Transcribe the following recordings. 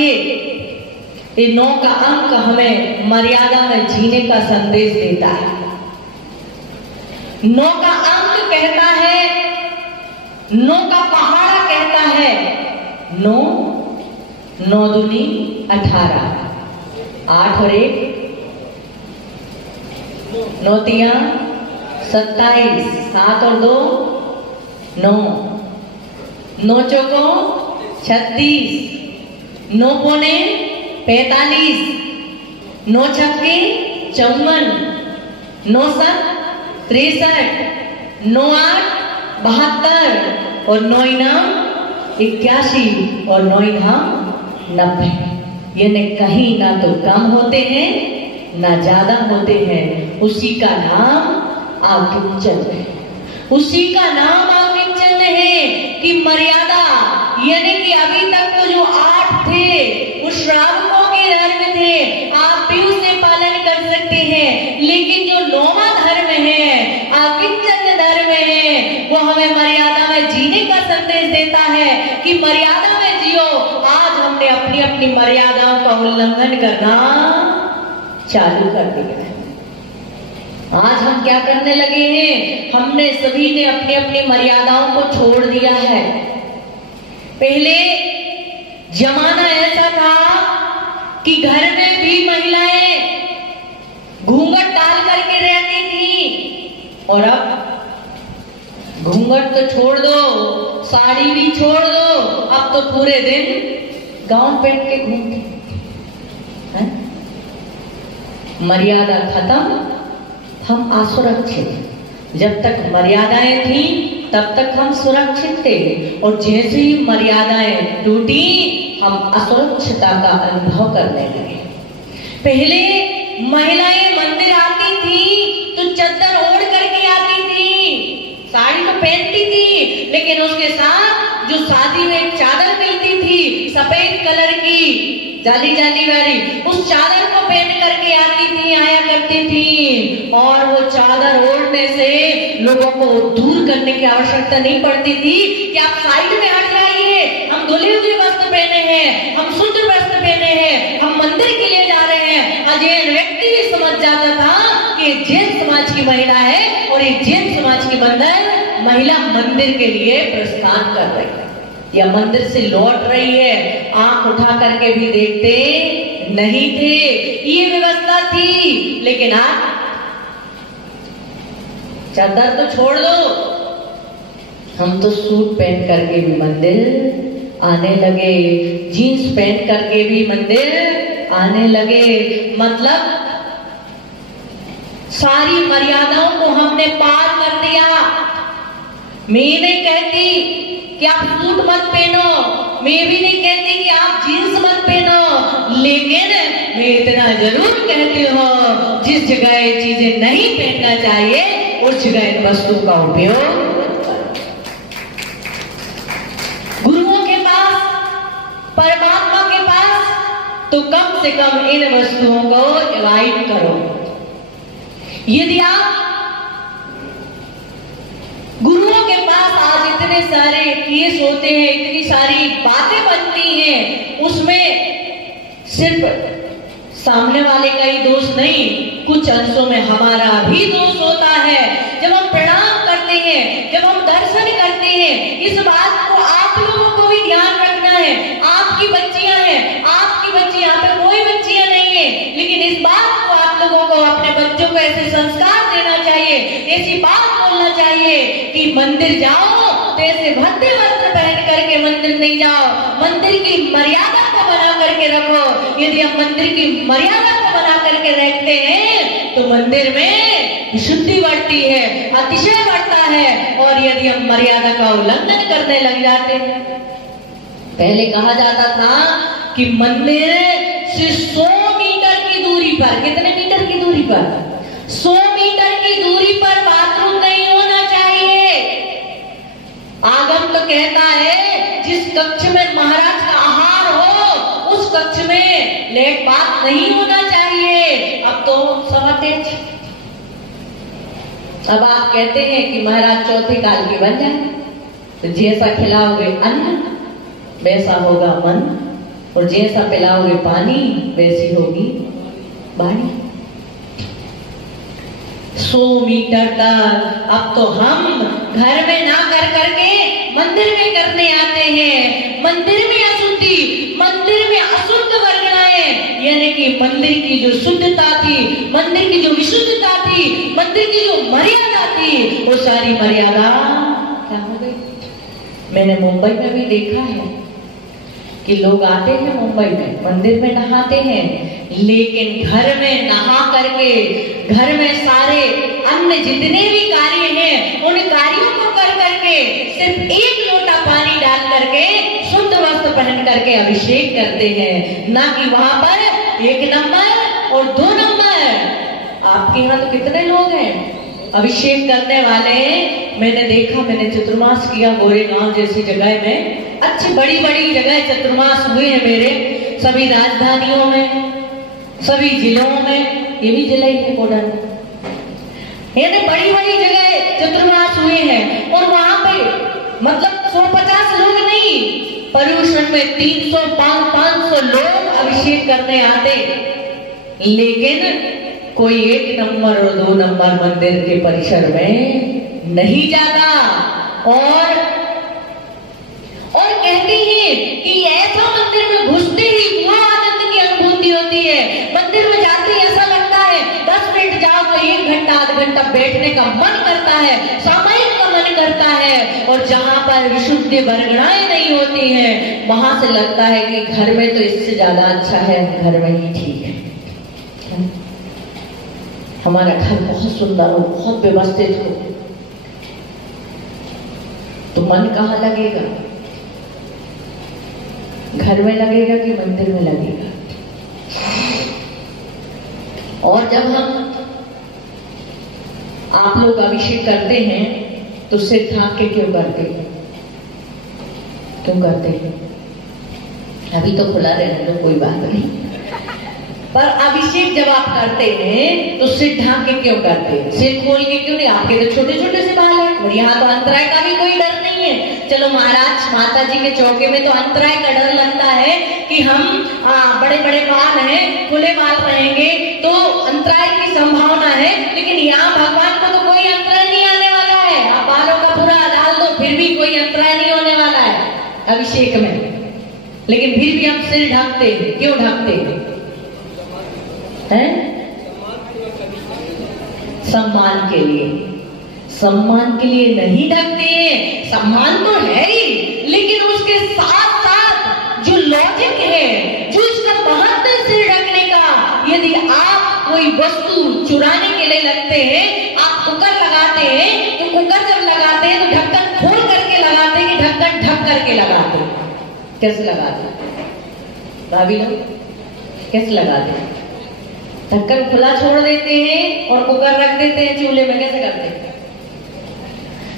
चाहिए। ये 9 का अंक हमें मर्यादा में जीने का संदेश देता है। 9 का अंक कहता है, 9 का पहाड़ा कहता है, 9 9 दूनी 18, 8 और 1 9 तिया 27, 7 और 2 9, 9 चौको 36, 9 पौने 45, 9 छक्के 54, 9 7 63, 9 8 72 और 9 इनाम 81 और 9 इनाम 90। यानी कहीं ना तो कम होते हैं ना ज्यादा होते हैं। उसी का नाम आकिंचन है, उसी का नाम आकिंचन है कि मर्यादा। यानी कि अभी तक तो जो 8 थे वो श्रावकों के धर्म थे, आप भी उसे पालन कर सकते हैं। लेकिन जो 9वां धर्म है, आकिंचन धर्म है, वो हमें मर्यादा में जीने का संदेश देता है कि मर्यादा में जियो। आज हमने अपनी अपनी मर्यादाओं का उल्लंघन करना चालू कर दिया है। आज हम क्या करने लगे हैं? हमने सभी ने अपनी अपनी मर्यादाओं को छोड़ दिया है। पहले जमाना ऐसा था कि घर में भी महिलाएं घूंघट डाल करके रहती थी, और अब घूंघट तो छोड़ दो, साड़ी भी छोड़ दो, अब तो पूरे दिन गाउन पहन के घूमती हैं। मर्यादा खत्म, हम असुरक्षित। जब तक मर्यादाएं थी तब तक हम सुरक्षित थे, और जैसे ही मर्यादाएं टूटी हम असुरक्षितता का अनुभव करने लगे। पहले महिलाएं मंदिर आती थी तो चद्दर ओढ़ करके आती थी, साड़ी तो पहनती थी, लेकिन उसके साथ जो शादी में एक चादर मिलती थी सफेद कलर की जाली जाली वाली, उस चादर को पहन करके आती थी, आया करती थी। और वो चादर ओढ़ने से लोगों को दूर करने की आवश्यकता नहीं पड़ती थी कि आप साइड में हट जाइए, हम धुले हुए वस्त्र पहने हैं, हम शुद्ध वस्त्र पहने हैं, हम मंदिर के लिए जा रहे हैं। अजैन व्यक्ति भी समझ जाता था कि जैन समाज की महिला है, और ये जैन समाज की महिला मंदिर के लिए प्रस्थान कर रही है या मंदिर से लौट रही है। आंख उठा करके भी देखते नहीं थे, ये व्यवस्था थी। लेकिन आज चादर तो छोड़ दो, हम तो सूट पहन करके भी मंदिर आने लगे, जीन्स पहन करके भी मंदिर आने लगे। मतलब सारी मर्यादाओं को हमने पार कर दिया। मैं नहीं कहती कि आप सूट मत पहनो, मैं भी नहीं कहती कि आप जीन्स मत पहनो, लेकिन मैं इतना जरूर कहती हूँ जिस जगह ये चीजें नहीं पहनना चाहिए उस जगह इन वस्तुओं का उपयोग। गुरुओं के पास, परमात्मा के पास तो कम से कम इन वस्तुओं को अवॉइड करो। यदि आप गुरुओं के पास आज इतने सारे केस होते हैं, इतनी सारी बातें बनती हैं, उसमें सिर्फ सामने वाले का ही दोष नहीं, कुछ अंशों में हमारा भी दोष होता है। जब हम प्रणाम करते हैं, जब हम दर्शन करते हैं, इस बात को आप लोगों को भी ध्यान रखना है। आपकी बच्चियां हैं, आपकी बच्ची, यहाँ पे कोई बच्चियां नहीं है, लेकिन इस बात को आप लोगों को अपने बच्चों को ऐसे संस्कार देना चाहिए, ऐसी बात बोलना चाहिए कि मंदिर जाओ तो ऐसे भद्दे वस्त्र पहन करके मंदिर नहीं जाओ, मंदिर की मर्यादा को बना करके रखो। यदि हम मंदिर की मर्यादा को बना करके रखते हैं तो मंदिर में विशुद्धि बढ़ती है, अतिशय बढ़ता है। और यदि हम मर्यादा का उल्लंघन करने लग जाते हैं, पहले कहा जाता था कि मंदिर से 100 मीटर की दूरी पर, कितने मीटर की दूरी पर? 100 मीटर की दूरी पर बाथरूम नहीं होना चाहिए। आगम तो कहता है जिस कक्ष में महाराज का आहार हो उस कक्ष में लेट बात नहीं होना चाहिए। अब तो समातेज, अब आप कहते हैं कि महाराज चौथे काल के बन जाए, तो जैसा खिलाओगे अन्न वैसा होगा मन। और जैसा पिलाओगे पानी वैसी होगी बाणी। 100 मीटर तक अब तो हम घर में ना कर करके मंदिर में करने आते हैं। मंदिर में अशुद्धि, मंदिर में अशुद्ध वर्गणाएं, यानी कि मंदिर की जो शुद्धता थी, मंदिर की जो विशुद्धता थी, मंदिर की जो मर्यादा थी, वो सारी मर्यादा क्या हो गई। मैंने मुंबई में भी देखा है कि लोग आते हैं मुंबई में, मंदिर में नहाते हैं, लेकिन घर में नहा करके घर में सारे अन्य जितने भी कार्य हैं उन कार्यों को कर करके सिर्फ 1 लोटा पानी डाल करके शुद्ध वस्त्र पहन करके अभिषेक करते हैं, ना कि वहां पर 1 नंबर और 2 नंबर। आपके यहाँ तो कितने लोग हैं अभिषेक करने वाले। मैंने देखा, मैंने चतुर्मास किया गोरेगांव जैसी जगह में, अच्छी बड़ी बड़ी जगह चतुर्मास हुए हैं मेरे, सभी राजधानियों में, सभी जिलों में, ये भी जिला ही है कोडर, यानी बड़ी बड़ी जगह चतुर्मास हुए हैं। और वहां पे मतलब 150 लोग नहीं, पर्यूषण में 300-500 लोग अभिषेक करने आते, लेकिन कोई 1 नंबर और 2 नंबर मंदिर के परिसर में नहीं जाता। और कहते हैं कि ऐसा मंदिर में घुसते ही वो आनंद की अनुभूति होती है। मंदिर में जाते ही ऐसा लगता है 10 मिनट जाओ तो 1 घंटा आधा घंटा बैठने का मन करता है, सामायिक का मन करता है। और जहां पर विशुद्ध वर्गणाएं नहीं होती हैं, वहां से लगता है कि घर में तो इससे ज्यादा अच्छा है, घर में ही ठीक है। हमारा घर बहुत सुंदर हो, बहुत व्यवस्थित हो, तो मन कहाँ लगेगा? घर में लगेगा कि मंदिर में लगेगा? और जब हम आप लोग अभिषेक करते हैं तो सिर ढाक के क्यों करते हैं? क्यों करते हैं? अभी तो खुला रहने दो, कोई बात नहीं, पर अभिषेक जब आप करते हैं तो सिर ढाक के क्यों करते हैं? सिर खोल के क्यों नहीं? आपके तो छोटे छोटे से बाल हैं और यहाँ तो अंतराय का भी कोई डर नहीं है। चलो महाराज माता जी के चौके में तो अंतराय का डर लगता है कि हम बड़े बड़े बाल हैं, खुले बाल रहेंगे तो अंतराय की संभावना है, लेकिन यहाँ भगवान को तो कोई अंतराय नहीं आने वाला है। आप बालों का पूरा डाल दो फिर भी कोई अंतराय नहीं होने वाला है अभिषेक में, लेकिन फिर भी हम सिर ढकते हैं। क्यों ढकते हैं? सम्मान के लिए। सम्मान के लिए नहीं ढकते हैं, सम्मान तो है ही, लेकिन उसके साथ साथ जो लॉजिक है, जो इसका महत्व है सिर ढकने का, यदि आप कोई वस्तु चुराने के लिए लगते हैं, आप कुकर लगाते हैं, तो कुकर जब लगाते हैं तो ढक्कन खोल करके लगाते हैं कि ढक्कन ढक करके लगाते हैं? कैसे लगाते? भाभी लोग कैसे लगाते हैं? ढक्कन खुला छोड़ देते हैं और कुकर रख देते हैं चूल्हे में। कैसे करते हैं?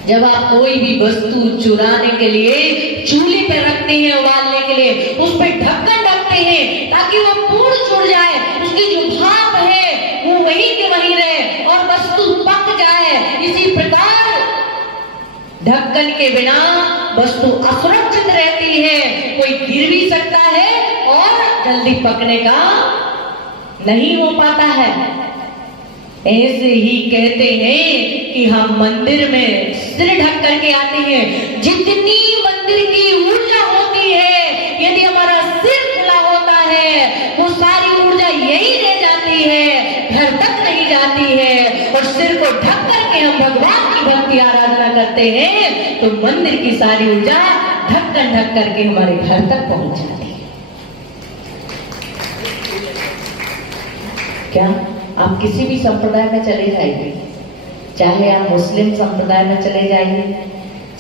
जब आप कोई भी वस्तु चुराने के लिए चूल्हे पर रखते हैं, उबालने के लिए, उस पर ढक्कन रखते हैं ताकि वो पूर्ण जुड़ जाए, उसकी जो भाप है वो वहीं के वहीं रहे और वस्तु पक जाए। इसी प्रकार ढक्कन के बिना वस्तु असुरक्षित रहती है, कोई गिर भी सकता है और जल्दी पकने का नहीं हो पाता है। ऐसे ही कहते हैं कि हम मंदिर में सिर ढक करके आते हैं। जितनी मंदिर की ऊर्जा होती है, यदि हमारा सिर खुला होता है, वो सारी ऊर्जा यही रह जाती है, घर तक नहीं जाती है। और सिर को ढक करके हम भगवान की भक्ति आराधना करते हैं तो मंदिर की सारी ऊर्जा ढक्कन ढक करके हमारे घर तक पहुंच जाती है। क्या आप किसी भी संप्रदाय में चले जाइए, चाहे आप मुस्लिम संप्रदाय में चले जाइए,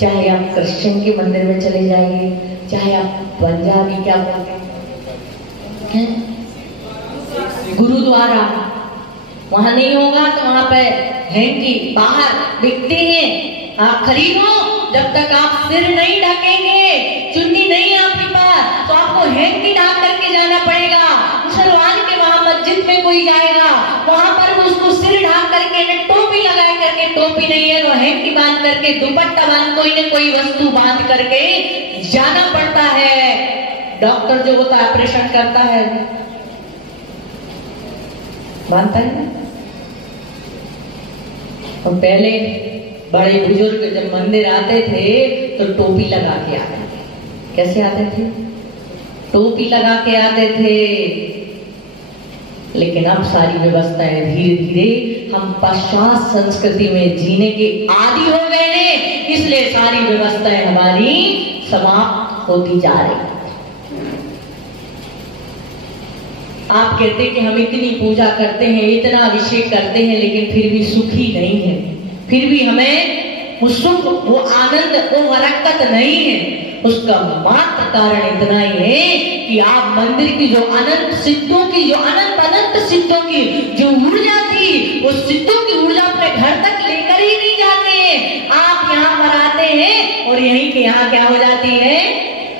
चाहे आप क्रिश्चियन के मंदिर में चले जाइए, चाहे आप पंजाबी क्या बोलते हैं गुरुद्वारा, वहां नहीं होगा तो वहां पे हैंकी बाहर बिकते हैं, आप खरीदो। जब तक आप सिर नहीं ढकेंगे, चुन्नी नहीं आपके पास, तो आपको हैंकी ढक करके जाना पड़ेगा। मुसलमान के वहां मस्जिद में कोई जाएगा, वहां पर उसको सिर ढक करके टोपी लगा करके, टोपी नहीं है तो हैंकी बांध करके, दुपट्टा बांध, कोई न कोई वस्तु बांध करके जाना पड़ता है। डॉक्टर जो होता है ऑपरेशन करता है, मानता है। और पहले बड़े बुजुर्ग जब मंदिर आते थे तो टोपी लगा के आते थे। कैसे आते थे? टोपी लगा के आते थे। लेकिन अब सारी व्यवस्थाएं धीरे धीरे हम पश्चात संस्कृति में जीने के आदी हो गए हैं, इसलिए सारी व्यवस्थाएं हमारी समाप्त होती जा रही। आप कहते हैं कि हम इतनी पूजा करते हैं, इतना अभिषेक करते हैं, लेकिन फिर भी सुखी नहीं है, फिर भी हमें वो सुख, वो आनंद, वो बरकत नहीं है। उसका मात्र कारण इतना ही है कि आप मंदिर की जो अनंत सिद्धों की, जो अनंत अनंत सिद्धों की जो ऊर्जा थी, वो सिद्धों की ऊर्जा अपने घर तक लेकर ही नहीं जाते। आप यहाँ पर आते हैं और यहीं के यहाँ क्या हो जाती है?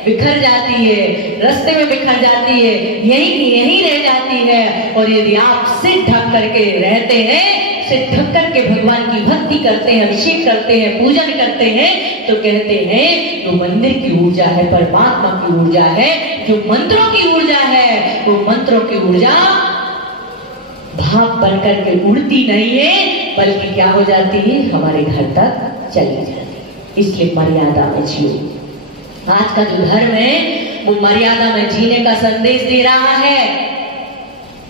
बिखर जाती है, रास्ते में बिखर जाती है, यहीं की यहीं रह जाती है। और यदि आप सिर ढक करके रहते हैं, सिर ढक करके भगवान की भक्ति करते हैं, अभिषेक करते हैं, पूजन करते हैं, तो कहते हैं जो मंदिर की ऊर्जा है, परमात्मा की ऊर्जा है, जो मंत्रों की ऊर्जा है, वो मंत्रों की ऊर्जा भाप बनकर के उड़ती नहीं है, बल्कि क्या हो जाती है? हमारे घर तक चली जाती है। इसलिए मर्यादा में जियो। आज का जो धर्म है वो मर्यादा में जीने का संदेश दे रहा है।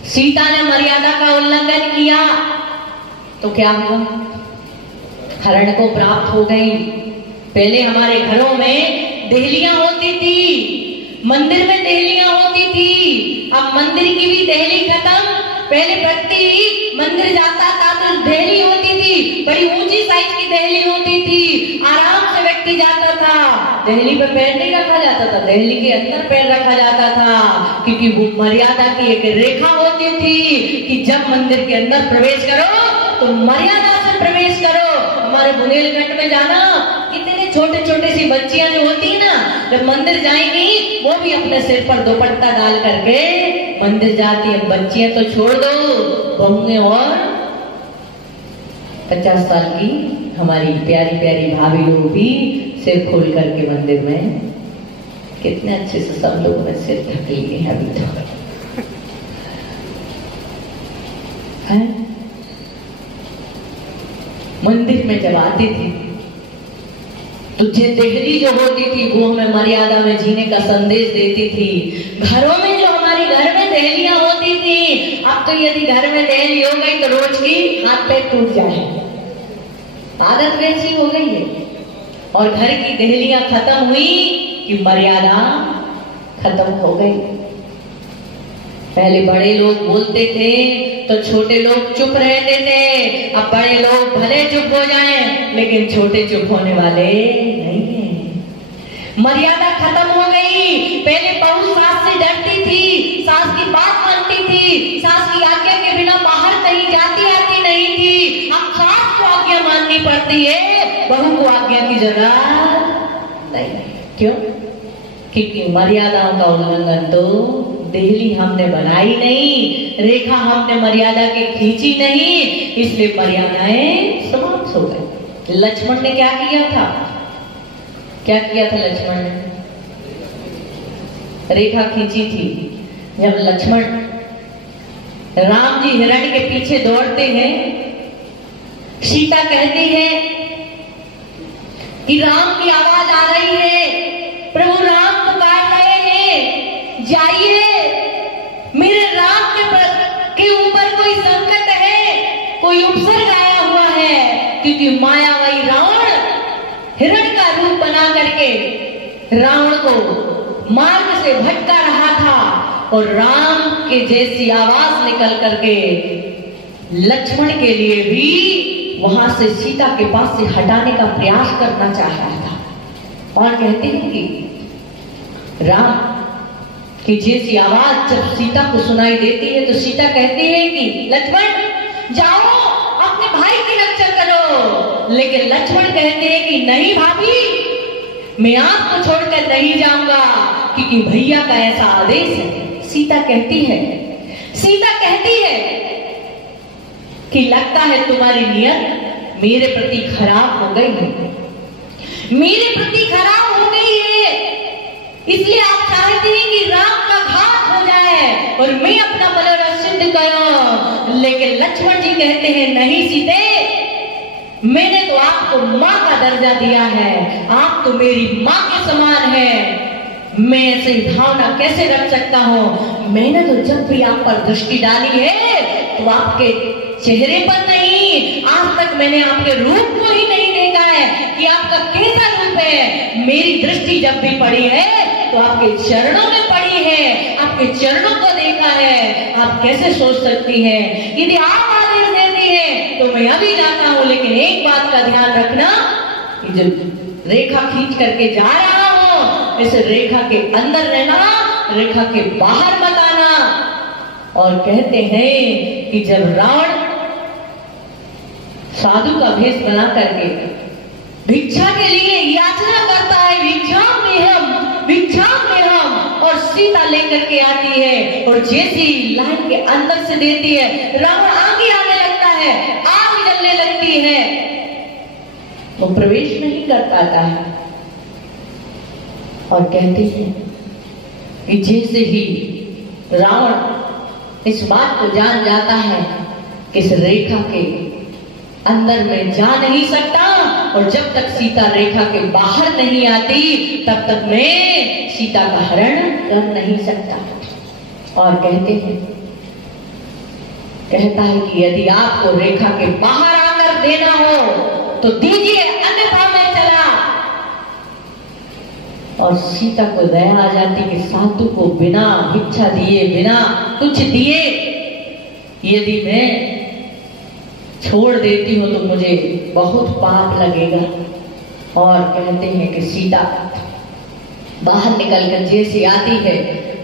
सीता ने मर्यादा का उल्लंघन किया तो क्या हुआ? हरण को प्राप्त हो गई। पहले हमारे घरों में देहलियां होती थी, मंदिर में देहलियां होती थी, अब मंदिर की भी देहली खत्म। पहले व्यक्ति मंदिर जाता था तो देहली होती थी, बड़ी ऊंची साइज की देहली होती थी, आराम से व्यक्ति जाता था। देहली पे पैर नहीं रखा जाता था, देहली के अंदर पैर रखा जाता था, क्योंकि वो मर्यादा की एक रेखा होती थी कि जब मंदिर के अंदर प्रवेश करो तो मर्यादा से प्रवेश करो। हमारे बुंदेलखंड में जाना, कितने छोटे छोटे सी बच्चियां जो होती है ना, जब मंदिर जाएंगी वो भी अपने सिर पर दुपट्टा डाल करके मंदिर जाती है। बच्चियां तो छोड़ दो, बहुएं और 50 साल की हमारी प्यारी प्यारी भाभी लोग भी सिर खोल करके मंदिर में, कितने अच्छे से सब लोगों ने सिर ढक लिए हैं अभी तो है? मंदिर में जब आती थी तो देहली जो होती थी वो हमें मर्यादा में जीने का संदेश देती थी। घरों में जो हमारे घर में देहलियां होती थी, अब तो यदि घर में देहली हो गई तो रोज की हाथ पैर टूट जाए, आदत वैसी हो गई है। और घर की देहलियां खत्म हुई कि मर्यादा खत्म हो गई। पहले बड़े लोग बोलते थे तो छोटे लोग चुप रहते थे, अब बड़े लोग भले चुप हो जाएं लेकिन छोटे चुप होने वाले नहीं हैं। मर्यादा खत्म हो गई। पहले बहू सास से डरती थी, सास की बात मानती थी, सास की आज्ञा के बिना बाहर कहीं जाती आती नहीं थी। अब सास को आज्ञा माननी पड़ती है, बहू को आज्ञा की जरूरत नहीं। क्यों? क्योंकि मर्यादाओं का उल्लंघन तो देहली हमने बनाई नहीं, रेखा हमने मर्यादा की खींची नहीं, इसलिए मर्यादाएं समाप्त हो गई। लक्ष्मण ने क्या किया था? क्या किया था लक्ष्मण ने? रेखा खींची थी। जब लक्ष्मण राम जी हिरण के पीछे दौड़ते हैं, सीता कहती है कि राम की आवाज आ रही है, प्रभु राम पुकार रहे हैं, जाइए, मेरे राम के ऊपर कोई संकट है, कोई उपसर्ग आया हुआ है। क्योंकि मायावी रावण हिरण का रूप बना करके रावण को मार्ग से भटका रहा था, और राम के जैसी आवाज निकल करके लक्ष्मण के लिए भी वहां से सीता के पास से हटाने का प्रयास करना चाह रहा था। और कहते हैं कि राम की जैसी आवाज जब सीता को सुनाई देती है तो सीता कहती है कि लक्ष्मण जाओ अपने भाई की रक्षा करो। लेकिन लक्ष्मण कहते हैं कि नहीं भाभी, मैं आपको छोड़कर नहीं जाऊंगा, क्योंकि भैया का ऐसा आदेश है। सीता कहती है कि लगता है तुम्हारी नियत मेरे प्रति खराब हो गई है, मेरे प्रति खराब हो गई है। इसलिए आप चाहते हैं कि राम का घात हो जाए और मैं अपना मनोरथ सिद्ध करूं। लेकिन लक्ष्मण जी कहते हैं नहीं सीते, मैंने तो आपको मां का दर्जा दिया है, आप तो मेरी मां के समान है, मैं ऐसी भावना कैसे रख सकता हूं। मैंने तो जब भी आप पर दृष्टि डाली है तो आपके चेहरे पर नहीं, आज तक मैंने आपके रूप को ही नहीं देखा है कि आपका कैसा रूप है। मेरी दृष्टि जब भी पड़ी है तो आपके चरणों में पड़ी है, आपके चरणों को देखा है। आप कैसे सोच सकती हैं, यदि आप आदेश देती है तो मैं अभी जाता हूं, लेकिन एक बात का ध्यान रखना, जो रेखा खींच करके जा रहा हूं, इस रेखा के अंदर रहना, रेखा के बाहर मत आना। और कहते हैं कि जब रावण साधु का भेष बना करके भिक्षा के लिए याचना करता है, भिक्षा में हम, और सीता लेकर के आती है और जैसी लाइन के अंदर से देती है, रावण आगे आने लगता है, आग जलने लगती है, वो प्रवेश नहीं कर पाता है। और कहते हैं कि जैसे ही रावण इस बात को जान जाता है कि इस रेखा के अंदर में जा नहीं सकता, और जब तक सीता रेखा के बाहर नहीं आती तब तक मैं सीता का हरण कर नहीं सकता। और कहता है कि यदि आपको रेखा के बाहर आकर देना हो तो दीजिए, अन्यथा मैं चला। और सीता को दया आ जाती कि साधु को बिना भिक्षा दिए, बिना कुछ दिए यदि मैं छोड़ देती हूं तो मुझे बहुत पाप लगेगा। और कहते हैं कि सीता बाहर निकलकर जैसे आती है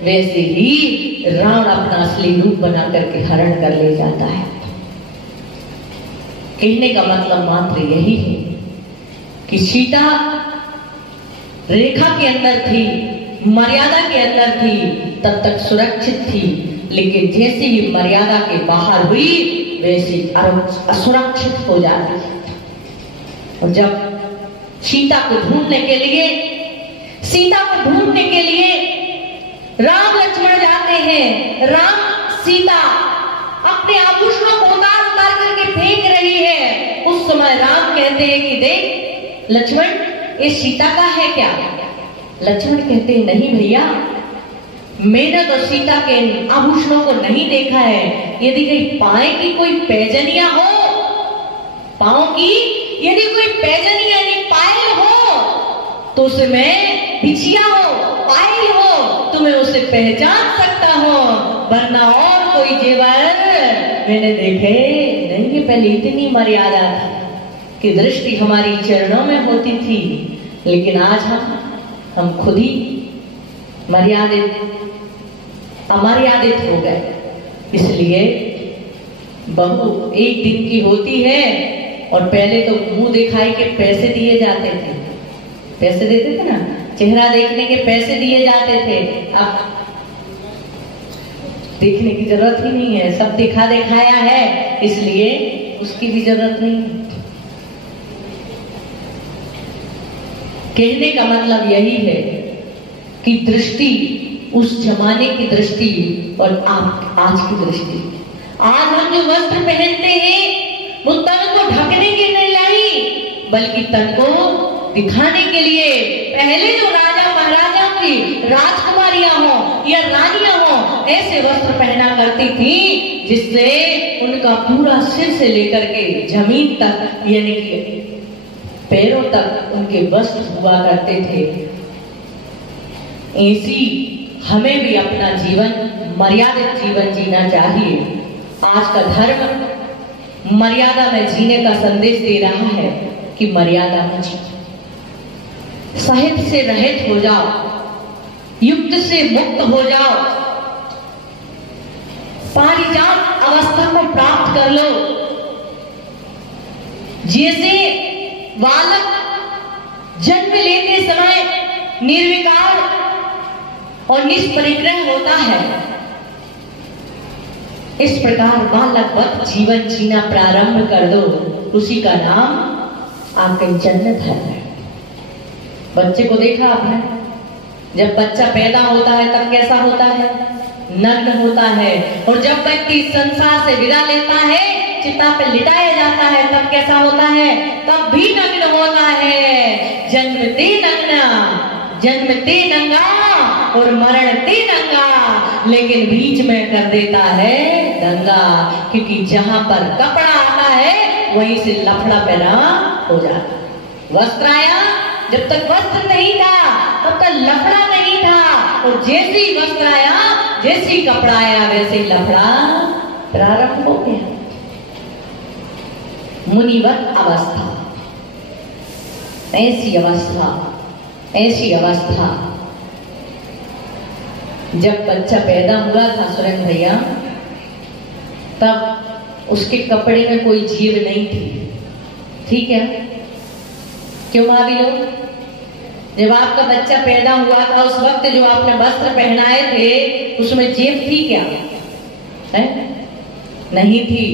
वैसे ही रावण अपना असली रूप बना करके हरण कर ले जाता है। कहने का मतलब मात्र यही है कि सीता रेखा के अंदर थी, मर्यादा के अंदर थी, तब तक सुरक्षित थी, लेकिन जैसे ही मर्यादा के बाहर हुई वैसे असुरक्षित हो जाती है। और जब सीता को ढूंढने के लिए राम लक्ष्मण जाते हैं, राम सीता अपने आभूषणों को उतार करके फेंक रही है, उस समय राम कहते हैं कि देख लक्ष्मण, ये सीता का है क्या? लक्ष्मण कहते हैं नहीं भैया, मैंने तो सीता के आभूषणों को नहीं देखा है। यदि कहीं पाँव की कोई पैजनिया हो, पाँव की यदि कोई पैजनिया यानी पायल हो तो उसमें बिछिया हो, पायल हो तो मैं उसे पहचान सकता हूँ, वरना और कोई जेवर मैंने देखे नहीं। पहले इतनी मर्यादा थी कि दृष्टि हमारी चरणों में होती थी, लेकिन आज हम खुद ही अमर्यादित हो गए। इसलिए बहू एक दिन की होती है, और पहले तो मुंह दिखाई के पैसे दिए जाते थे, पैसे देते थे ना, चेहरा देखने के पैसे दिए जाते थे। अब देखने की जरूरत ही नहीं है, सब दिखा दिखाया है, इसलिए उसकी भी जरूरत नहीं है। कहने का मतलब यही है कि दृष्टि, उस जमाने की दृष्टि और आज की दृष्टि, आज हम जो वस्त्र पहनते हैं वो तन को ढकने के नहीं, बल्कि तन को दिखाने के लिए। पहले जो राजा महाराजा की राजकुमारियां हो या रानियां हो, ऐसे वस्त्र पहना करती थी जिससे उनका पूरा सिर से लेकर के जमीन तक यानी कि पैरों तक उनके वस्त्र हुआ करते थे। ऐसी हमें भी अपना जीवन मर्यादित जीवन जीना चाहिए। आज का धर्म मर्यादा में जीने का संदेश दे रहा है कि मर्यादा में जी, साहित्य से रहित हो जाओ, युक्त से मुक्त हो जाओ, पारिजात अवस्था को प्राप्त कर लो। जैसे बालक जन्म लेते समय निर्विकार और निष्परिग्रह होता है, इस प्रकार बालकवत जीवन जीना प्रारंभ कर दो, उसी का नाम आपका जन्नत है। बच्चे को देखा आपने, जब बच्चा पैदा होता है तब कैसा होता है? नग्न होता है। और जब व्यक्ति संसार से विदा लेता है, चिता पे लिटाया जाता है, तब कैसा होता है? तब भी नग्न होता है। जन्मते नग्न, जन्मते नंगा और मरणते नंगा, लेकिन बीच में कर देता है दंगा। क्योंकि जहां पर कपड़ा आता है वहीं से लफड़ा पैदा हो जाता है। वस्त्र आया, जब तक वस्त्र नहीं था तब तक लफड़ा नहीं था, और जैसे ही वस्त्र आया, जैसे ही कपड़ा आया, वैसे ही लफड़ा प्रारंभ हो गया। मुनिवत अवस्था, ऐसी अवस्था, ऐसी अवस्था। जब बच्चा पैदा हुआ था सुरेंद्र भैया, तब उसके कपड़े में कोई जीव नहीं थी। ठीक है? क्यों भाभी लोग? जब आपका बच्चा पैदा हुआ था उस वक्त जो आपने वस्त्र पहनाए थे उसमें जेब थी क्या? है? नहीं थी।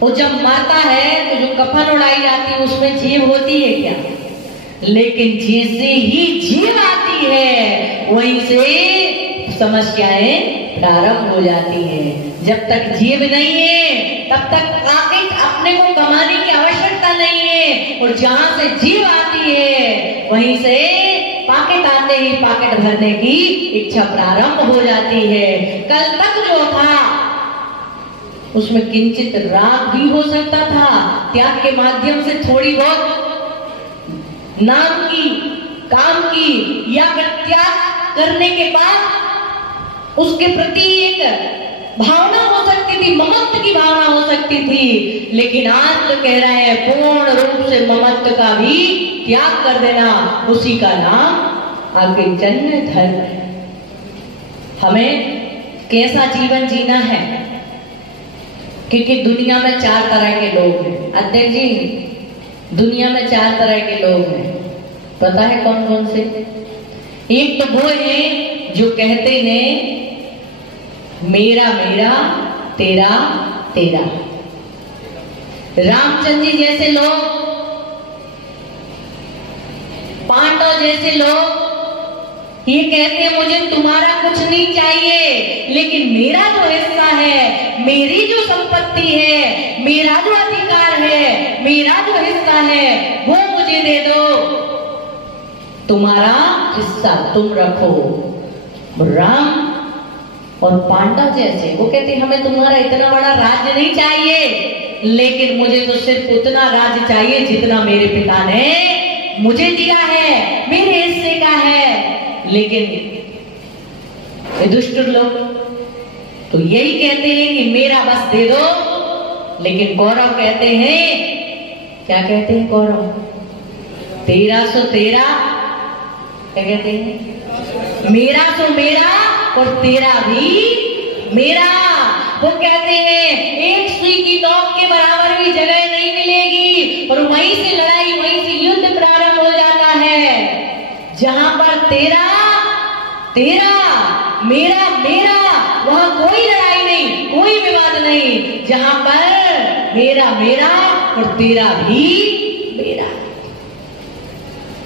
वो जब मरता है तो जो कफन उड़ाई जाती है उसमें जेब होती है क्या? लेकिन जैसे ही जेब आती है वहीं से समस्याएं प्रारंभ हो जाती है। जब तक जेब नहीं है तब तक अपने को कमाने की आवश्यकता नहीं है, और जहां से जेब आती है वहीं से पॉकेट आते ही पॉकेट भरने की इच्छा प्रारंभ हो जाती है। कल तक जो था उसमें किंचित राग भी हो सकता था, त्याग के माध्यम से थोड़ी बहुत नाम की, काम की, या त्याग करने के बाद उसके प्रति एक भावना हो सकती थी, ममत्व की भावना हो सकती थी। लेकिन आज तो कह रहा है पूर्ण रूप से ममत्व का भी त्याग कर देना, उसी का नाम आपके जन्म धर्म है। हमें कैसा जीवन जीना है? क्योंकि दुनिया में 4 तरह के लोग हैं। अध्यक्ष जी, दुनिया में 4 तरह के लोग हैं, पता है कौन कौन से? एक तो वो है जो कहते हैं मेरा मेरा, तेरा तेरा। रामचंद्र जी जैसे लोग, पांडव जैसे लोग ये कहते हैं मुझे तुम्हारा कुछ नहीं चाहिए, लेकिन मेरा जो हिस्सा है, मेरी जो संपत्ति है, मेरा जो अधिकार है, मेरा जो हिस्सा है वो मुझे दे दो, तुम्हारा हिस्सा तुम रखो। राम और पांडव जैसे वो कहते हमें तुम्हारा इतना बड़ा राज्य नहीं चाहिए, लेकिन मुझे तो सिर्फ उतना राज्य चाहिए जितना मेरे पिता ने मुझे दिया है, मेरे हिस्से का है। लेकिन ये दुष्ट लोग तो यही कहते हैं कि मेरा बस दे दो। लेकिन कौरव कहते हैं, क्या कहते हैं कौरव? तेरा सो तेरा, क्या कहते हैं? मेरा सो मेरा और तेरा भी मेरा। वो कहते हैं एक सुई की नोक के बराबर भी जगह नहीं मिलेगी, और वहीं से लड़ाई, वहीं से युद्ध प्रारंभ हो जाता है। जहां पर तेरा तेरा, मेरा मेरा, वहां कोई लड़ाई नहीं, कोई विवाद नहीं। जहां पर मेरा मेरा और तेरा भी मेरा।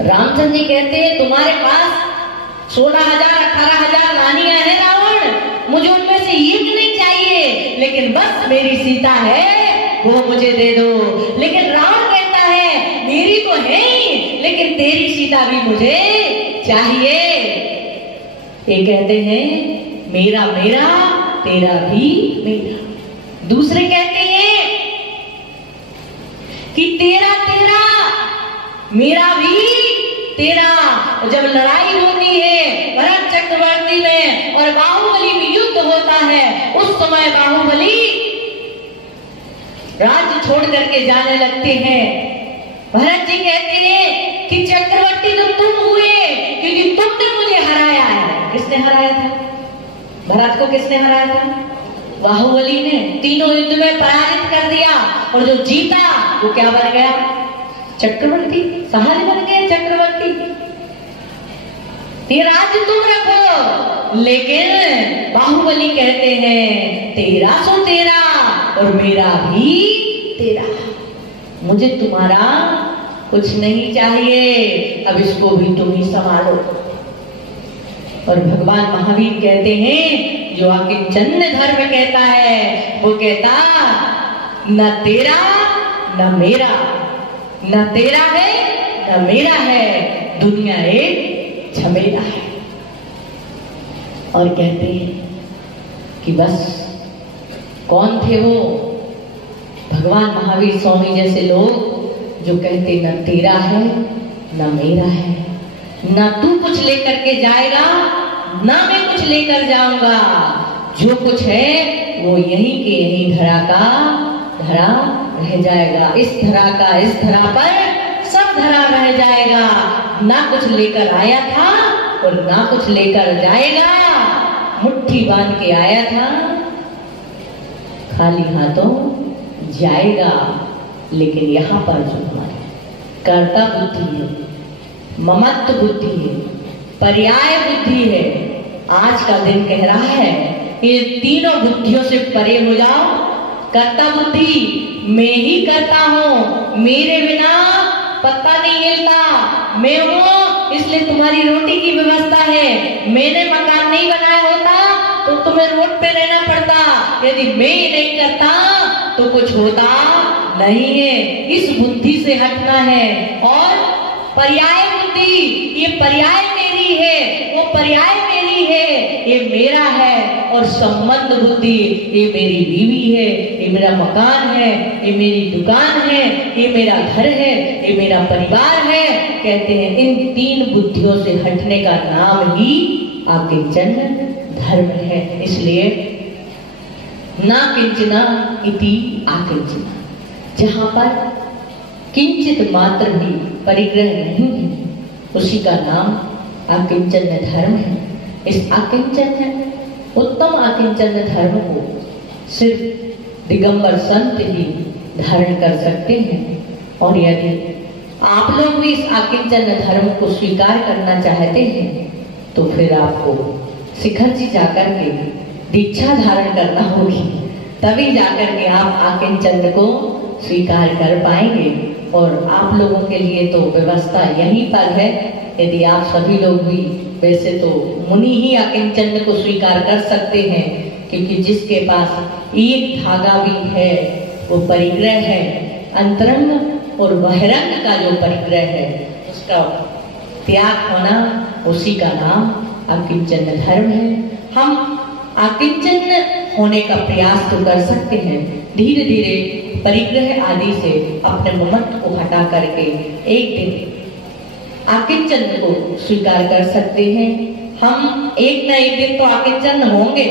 रामचंद्र जी कहते हैं तुम्हारे पास 16,000 18,000 रानियां हैं रावण, मुझे उनमें से एक नहीं चाहिए, लेकिन बस मेरी सीता है वो मुझे दे दो। लेकिन रावण कहता है मेरी तो है ही, लेकिन तेरी सीता भी मुझे चाहिए। ये कहते हैं मेरा मेरा, तेरा भी मेरा। दूसरे कहते हैं कि तेरा तेरा, मेरा भी तेरा। जब लड़ाई होती है भरत चक्रवर्ती में और बाहुबली में युद्ध होता है, उस समय बाहुबली राज्य छोड़ करके जाने लगते हैं। भरत जी कहते हैं कि चक्रवर्ती तो तुम हुए, क्योंकि तुमने मुझे हराया है। किसने हराया था? भरत को किसने हराया था? बाहुबली ने। तीनों युद्ध में पराजित कर दिया, और जो जीता वो क्या बन गया? चक्रवर्ती, सहज बन गए चक्रवर्ती। ये राज्य तुम रखो। लेकिन बाहुबली कहते हैं तेरा सो तेरा और मेरा भी तेरा, मुझे तुम्हारा कुछ नहीं चाहिए, अब इसको भी तुम ही संभालो। और भगवान महावीर कहते हैं जो आकिंचन धर्म कहता है वो कहता न तेरा न मेरा, न तेरा है न मेरा है, दुनिया एक झमेला है। और कहते हैं कि बस कौन थे वो भगवान महावीर स्वामी जैसे लोग जो कहते न तेरा है न मेरा है, न तू कुछ लेकर के जाएगा ना मैं कुछ लेकर जाऊंगा, जो कुछ है वो यहीं के यहीं धरा का धरा रह जाएगा, इस धरा का इस धरा पर सब धरा रह जाएगा। ना कुछ लेकर आया था और ना कुछ लेकर जाएगा, मुट्ठी बांध के आया था खाली हाथों जाएगा। लेकिन यहाँ पर जो हमारे कर्ता बुद्धि है, ममत्व बुद्धि है, पर्याय बुद्धि है, आज का दिन कह रहा है ये तीनों बुद्धियों से परे हो जाओ। कर्ता बुद्धि मैं ही करता हूँ, मेरे बिना पत्ता नहीं हिलता, मैं हूँ इसलिए तुम्हारी रोटी की व्यवस्था है, मैंने मकान नहीं बनाया होता तो तुम्हें रोड पे रहना पड़ता, यदि मैं ही नहीं करता तो कुछ होता नहीं है। इस बुद्धि से हटना है। और पर्याय बुद्धि, ये पर्याय मेरी है, वो पर्याय मेरी है, ये मेरा है। और संबंध बुद्धि, ये मेरी बीवी है, ये मेरा मकान है, ये मेरी दुकान है, ये मेरा घर है, ये मेरा परिवार है। कहते हैं इन तीन बुद्धियों से हटने का नाम ही आकिंचन धर्म है। इसलिए ना किंचना इति आकिंचना, जहां पर किंचित मात्र भी परिग्रह नहीं है उसी का नाम आकिंचन धर्म है। इस आकिंचन उत्तम आकिंचन धर्म को सिर्फ दिगंबर संत ही धारण कर सकते हैं। और यदि आप लोग भी इस आकिंचन धर्म को स्वीकार करना चाहते हैं तो फिर आपको शिखर जी जाकर के दीक्षा धारण करना होगी, तभी जाकर के आप आकिंचन को स्वीकार कर पाएंगे। और आप लोगों के लिए तो व्यवस्था यहीं पर है। यदि आप सभी लोग भी, वैसे तो मुनि ही आकिंचन को स्वीकार कर सकते हैं, क्योंकि जिसके पास एक धागा भी है वो परिग्रह है। अंतरंग और बहिरंग का जो परिग्रह है उसका त्याग होना, उसी का नाम आकिंचन धर्म है। हम आकिंचन होने का प्रयास तो कर सकते हैं, धीरे धीरे परिग्रह आदि से अपने ममत्व को हटा करके एक दिन आकिंचन को स्वीकार कर सकते हैं। हम एक न एक दिन तो आकिंचन होंगे,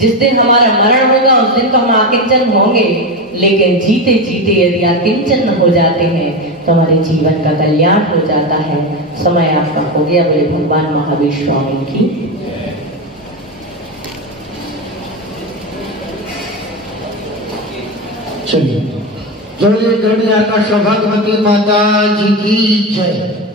जिस दिन हमारा मरण होगा उस दिन तो हम आकिंचन होंगे। लेकिन जीते जीते यदि आकिंचन हो जाते हैं तो हमारे जीवन का कल्याण हो जाता है। समय आपका हो गया। बोले भगवान महावीर स्वामी की। चलिए, जो ये गणिया का सौभाग्यवती माता जी की जय।